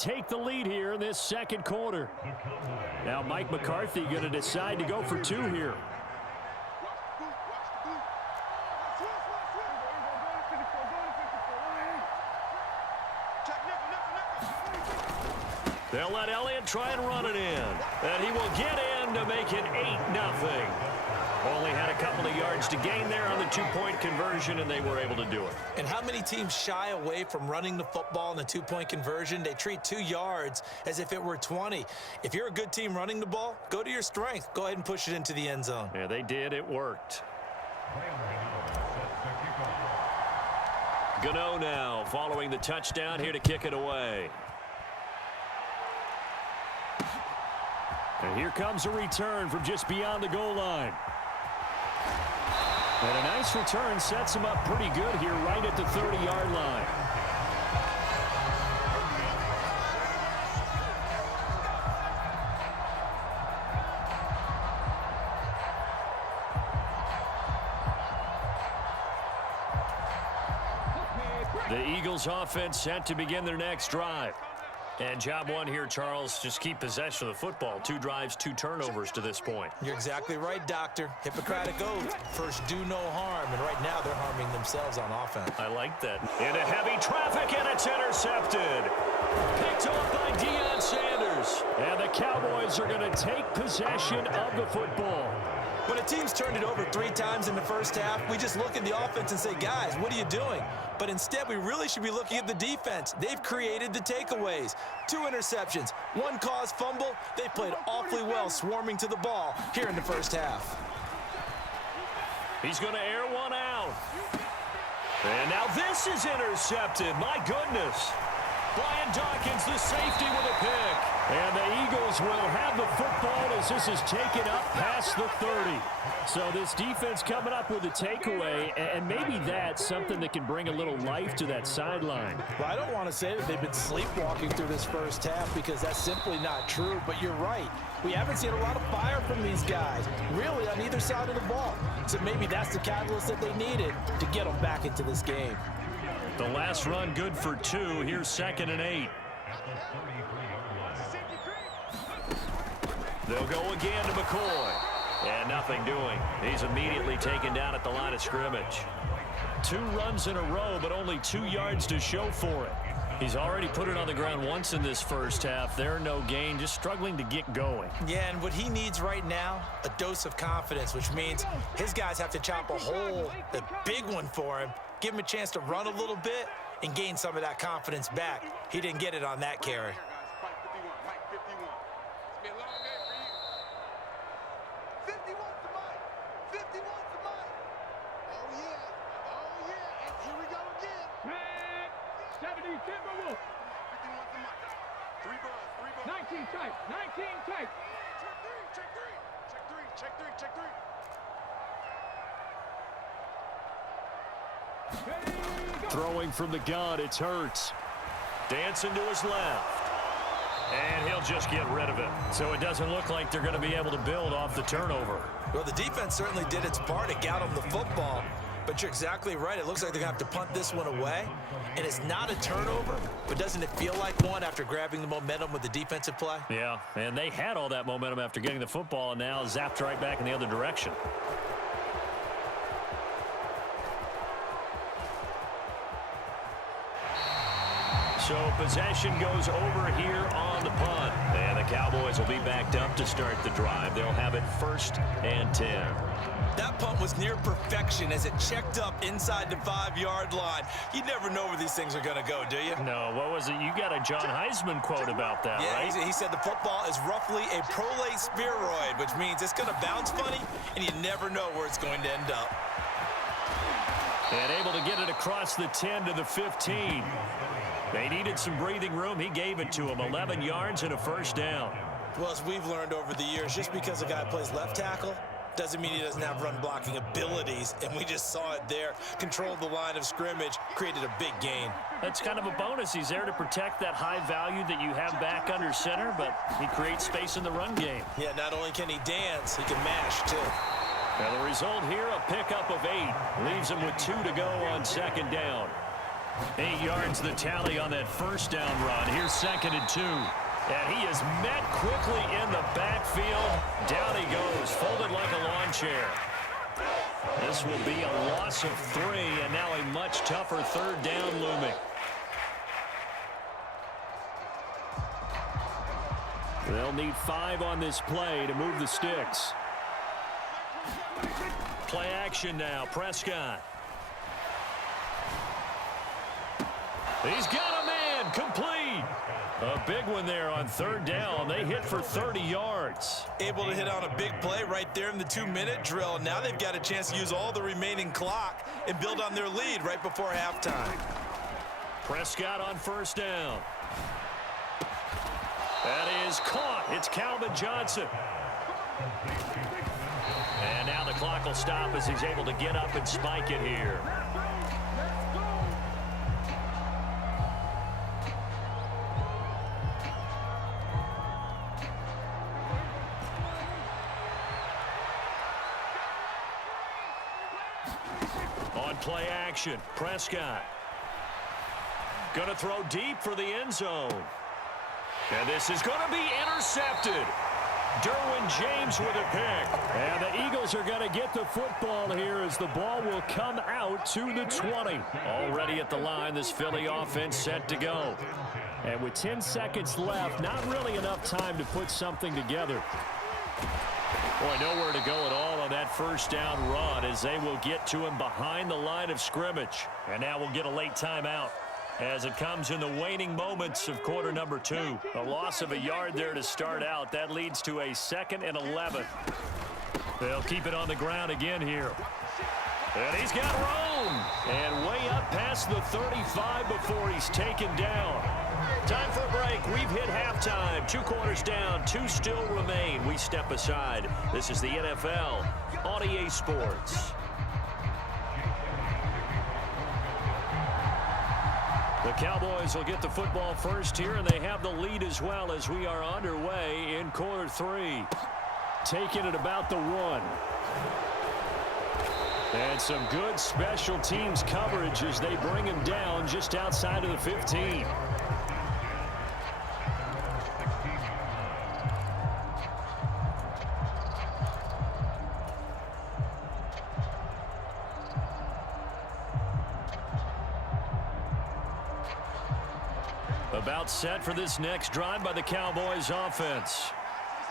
take the lead here in this second quarter. Now Mike McCarthy going to decide to go for two here. They'll let Elliott try and run it in. And he will get in to make it 8-0. Only had a couple of yards to gain there on the two-point conversion, and they were able to do it. And how many teams shy away from running the football in the two-point conversion? They treat 2 yards as if it were 20. If you're a good team running the ball, go to your strength. Go ahead and push it into the end zone. Yeah, they did. It worked. Gano now following the touchdown here to kick it away. And here comes a return from just beyond the goal line. And a nice return sets him up pretty good here right at the 30-yard line. The Eagles offense set to begin their next drive. And job one here, Charles, just keep possession of the football. 2 drives, 2 turnovers to this point. You're exactly right, Doctor. Hippocratic oath. First, do no harm. And right now, they're harming themselves on offense. I like that. Into heavy traffic, and it's intercepted. Picked off by Deion Sanders. And the Cowboys are going to take possession of the football. When a team's turned it over 3 times in the first half, we just look at the offense and say, guys, what are you doing? But instead, we really should be looking at the defense. They've created the takeaways. 2 interceptions, 1 caused fumble. They played awfully well swarming to the ball here in the first half. He's going to air one out. And now this is intercepted. My goodness. Brian Dawkins, the safety, with a pick. And the Eagles will have the football as this is taken up past the 30. So this defense coming up with a takeaway, and maybe that's something that can bring a little life to that sideline. Well, I don't want to say that they've been sleepwalking through this first half because that's simply not true, but you're right. We haven't seen a lot of fire from these guys, really, on either side of the ball. So maybe that's the catalyst that they needed to get them back into this game. The last run good for 2. Here's 2nd and 8. They'll go again to McCoy. And nothing doing. He's immediately taken down at the line of scrimmage. 2 runs in a row, but only 2 yards to show for it. He's already put it on the ground once in this first half. There, no gain, just struggling to get going. Yeah, and what he needs right now, a dose of confidence, which means his guys have to chop a hole, a big one for him, give him a chance to run a little bit and gain some of that confidence back. He didn't get it on that carry. Throwing from the gun, it's Hurts. Dancing to his left. And he'll just get rid of it. So it doesn't look like they're going to be able to build off the turnover. Well, the defense certainly did its part to get them the football. But you're exactly right. It looks like they're going to have to punt this one away. And it's not a turnover, but doesn't it feel like one after grabbing the momentum with the defensive play? Yeah, and they had all that momentum after getting the football and now zapped right back in the other direction. So possession goes over here on the punt. And the Cowboys will be backed up to start the drive. They'll have it 1st and 10. That punt was near perfection as it checked up inside the 5-yard line. You never know where these things are going to go, do you? No, what was it? You got a John Heisman quote about that, right? Yeah, he said the football is roughly a prolate spheroid, which means it's going to bounce funny, and you never know where it's going to end up. And able to get it across the 10 to the 15. They needed some breathing room. He gave it to them. 11 yards and a 1st down. Well, as we've learned over the years, just because a guy plays left tackle doesn't mean he doesn't have run-blocking abilities, and we just saw it there. Controlled the line of scrimmage, created a big gain. That's kind of a bonus. He's there to protect that high value that you have back under center, but he creates space in the run game. Yeah, not only can he dance, he can mash, too. Now the result here, a pickup of 8. Leaves him with 2 to go on 2nd down. 8 yards the tally on that first down run. Here's 2nd and 2. And he is met quickly in the backfield. Down he goes, folded like a lawn chair. This will be a loss of 3, and now a much tougher 3rd down looming. They'll need 5 on this play to move the sticks. Play action now, Prescott. He's got a man, complete. A big one there on 3rd down. They hit for 30 yards. Able to hit on a big play right there in the 2-minute drill. Now they've got a chance to use all the remaining clock and build on their lead right before halftime. Prescott on 1st down. That is caught. It's Calvin Johnson. And now the clock will stop as he's able to get up and spike it here. On play action, Prescott. Going to throw deep for the end zone. And this is going to be intercepted. Derwin James with a pick. And the Eagles are going to get the football here as the ball will come out to the 20. Already at the line, this Philly offense set to go. And with 10 seconds left, not really enough time to put something together. Boy, nowhere to go at all on that 1st down run as they will get to him behind the line of scrimmage. And now we'll get a late timeout as it comes in the waning moments of quarter number 2. A loss of a yard there to start out. That leads to a 2nd and 11. They'll keep it on the ground again here. And he's got room. And way up past the 35 before he's taken down. Time for a break. We've hit halftime. 2 quarters down. 2 still remain. We step aside. This is the NFL on EA Sports. The Cowboys will get the football first here, and they have the lead as well as we are underway in quarter 3. Taking it about the 1. And some good special teams coverage as they bring him down just outside of the 15. About set for this next drive by the Cowboys offense.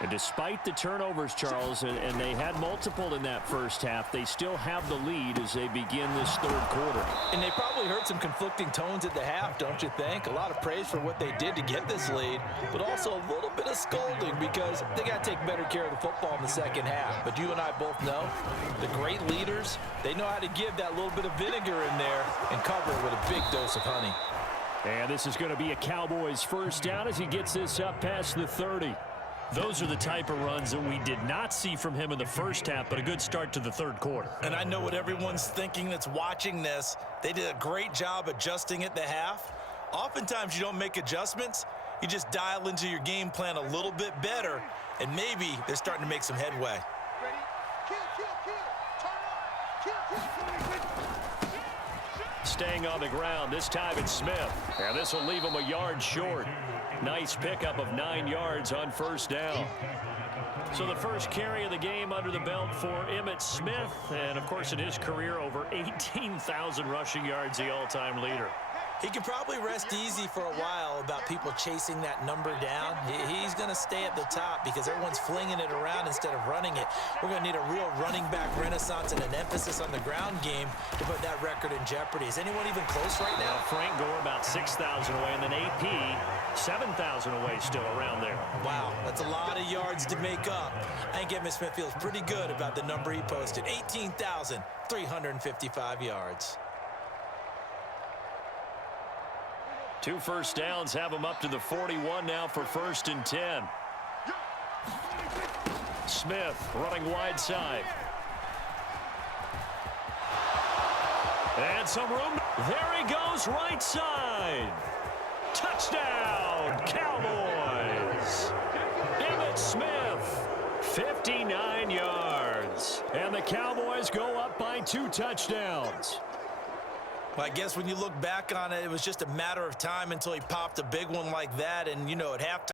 And despite the turnovers, Charles, and they had multiple in that first half, they still have the lead as they begin this 3rd quarter. And they probably heard some conflicting tones at the half, don't you think? A lot of praise for what they did to get this lead, but also a little bit of scolding because they got to take better care of the football in the 2nd half. But you and I both know the great leaders, they know how to give that little bit of vinegar in there and cover it with a big dose of honey. And this is going to be a Cowboys 1st down as he gets this up past the 30. Those are the type of runs that we did not see from him in the first half, but a good start to the 3rd quarter. And I know what everyone's thinking that's watching this. They did a great job adjusting at the half. Oftentimes you don't make adjustments. You just dial into your game plan a little bit better, and maybe they're starting to make some headway. Staying on the ground, this time it's Smith. And this will leave him a yard short. Nice pickup of 9 yards on 1st down. So the first carry of the game under the belt for Emmitt Smith. And, of course, in his career, over 18,000 rushing yards, the all-time leader. He can probably rest easy for a while about people chasing that number down. He's going to stay at the top because everyone's flinging it around instead of running it. We're going to need a real running back renaissance and an emphasis on the ground game to put that record in jeopardy. Is anyone even close right now? Frank Gore about 6,000 away, and then AP 7,000 away still around there. Wow, that's a lot of yards to make up. I think Emmitt Smith feels pretty good about the number he posted, 18,355 yards. 2 first downs have him up to the 41 now for 1st and 10. Smith running wide side. And some room. There he goes, right side. Touchdown, Cowboys. Emmitt Smith, 59 yards. And the Cowboys go up by 2 touchdowns. Well, I guess when you look back on it, it was just a matter of time until he popped a big one like that. And, you know, at halftime,